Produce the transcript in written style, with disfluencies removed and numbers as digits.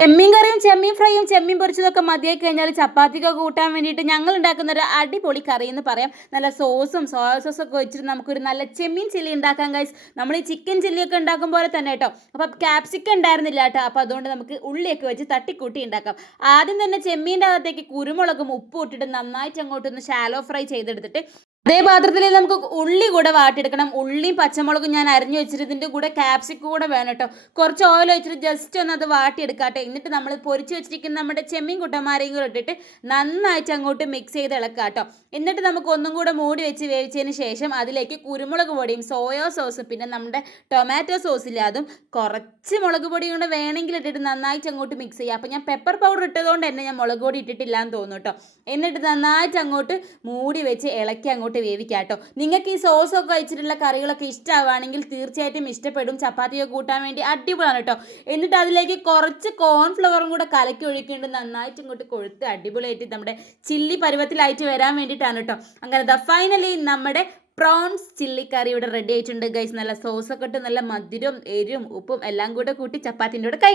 ചെമ്മീൻ കറിയും ചെമ്മീൻ ഫ്രൈയും ചെമ്മീൻ പൊരിച്ചതൊക്കെ മതിയായി കഴിഞ്ഞാൽ ചപ്പാത്തിക്കൊക്കെ കൂട്ടാൻ വേണ്ടിയിട്ട് ഞങ്ങൾ ഉണ്ടാക്കുന്ന ഒരു അടിപൊളി കറി എന്ന് പറയാം. നല്ല സോസും സോയ സോസും ഒക്കെ വെച്ചിട്ട് നമുക്കൊരു നല്ല ചെമ്മീൻ ചില്ലി ഉണ്ടാക്കാം ഗൈസ്. നമ്മൾ ഈ ചിക്കൻ ചില്ലിയൊക്കെ ഉണ്ടാക്കും പോലെ തന്നെ കേട്ടോ. അപ്പോൾ ക്യാപ്സിക്കം ഉണ്ടായിരുന്നില്ല കേട്ടോ. അപ്പോൾ അതുകൊണ്ട് നമുക്ക് ഉള്ളിയൊക്കെ വെച്ച് തട്ടിക്കൂട്ടി ഉണ്ടാക്കാം. ആദ്യം തന്നെ ചെമ്മീൻ്റെ അകത്തേക്ക് കുരുമുളകും ഉപ്പും ഇട്ടിട്ട് നന്നായിട്ട് അങ്ങോട്ടൊന്ന് ഷാലോ ഫ്രൈ ചെയ്തെടുത്തിട്ട് അതേ പാത്രത്തിൽ നമുക്ക് ഉള്ളി കൂടെ വാട്ടിയെടുക്കണം. ഉള്ളിയും പച്ചമുളകും ഞാൻ അരിഞ്ഞു വെച്ചിട്ട് ഇതിൻ്റെ കൂടെ ക്യാപ്സിക്കം കൂടെ വേണം കേട്ടോ. കുറച്ച് ഓയിൽ വെച്ചിട്ട് ജസ്റ്റ് ഒന്ന് അത് വാട്ടിയെടുക്കാട്ടെ. എന്നിട്ട് നമ്മൾ പൊരിച്ച് വെച്ചിരിക്കുന്ന നമ്മുടെ ചെമ്മീൻ കുട്ടന്മാരെയും കൂടെ ഇട്ടിട്ട് നന്നായിട്ട് അങ്ങോട്ട് മിക്സ് ചെയ്ത് ഇളക്കാം കേട്ടോ. എന്നിട്ട് നമുക്ക് ഒന്നും കൂടെ മൂടി വെച്ച് വേവിച്ചതിന് ശേഷം അതിലേക്ക് കുരുമുളക് പൊടിയും സോയ സോസും പിന്നെ നമ്മുടെ ടൊമാറ്റോ സോസില്ല അതും കുറച്ച് മുളക് പൊടിയും കൂടെ വേണമെങ്കിൽ ഇട്ടിട്ട് നന്നായിട്ട് അങ്ങോട്ട് മിക്സ് ചെയ്യുക. അപ്പോൾ ഞാൻ പെപ്പർ പൗഡർ ഇട്ടതുകൊണ്ട് തന്നെ ഞാൻ മുളക് പൊടി ഇട്ടിട്ടില്ല എന്ന് തോന്നുന്നു കേട്ടോ. എന്നിട്ട് നന്നായിട്ട് അങ്ങോട്ട് മൂടി വെച്ച് ഇളക്കി അങ്ങോട്ട് വേവിക്കാം കേട്ടോ. നിങ്ങൾക്ക് ഈ സോസൊക്കെ വെച്ചിട്ടുള്ള കറികളൊക്കെ ഇഷ്ടമാവുകയാണെങ്കിൽ തീർച്ചയായിട്ടും ഇഷ്ടപ്പെടും. ചപ്പാത്തിയൊക്കെ കൂട്ടാൻ വേണ്ടി അടിപൊളിയാണ് കേട്ടോ. എന്നിട്ട് അതിലേക്ക് കുറച്ച് കോൺഫ്ലവറും കൂടെ കലക്കി ഒഴിക്കേണ്ടത് നന്നായിട്ട് ഇങ്ങോട്ട് കൊഴുത്ത് അടിപൊളിയായിട്ട് നമ്മുടെ ചില്ലി പരുവത്തിലായിട്ട് വരാൻ വേണ്ടിയിട്ടാണ് കേട്ടോ. അങ്ങനെ ഫൈനലി നമ്മുടെ പ്രോൺസ് ചില്ലി കറി ഇവിടെ റെഡി ആയിട്ടുണ്ട് ഗൈസ്. നല്ല സോസൊക്കെ ഇട്ട് നല്ല മധുരവും എരിവും ഉപ്പും എല്ലാം കൂടെ കൂട്ടി ചപ്പാത്തിൻ്റെ കൂടെ കഴിക്കും.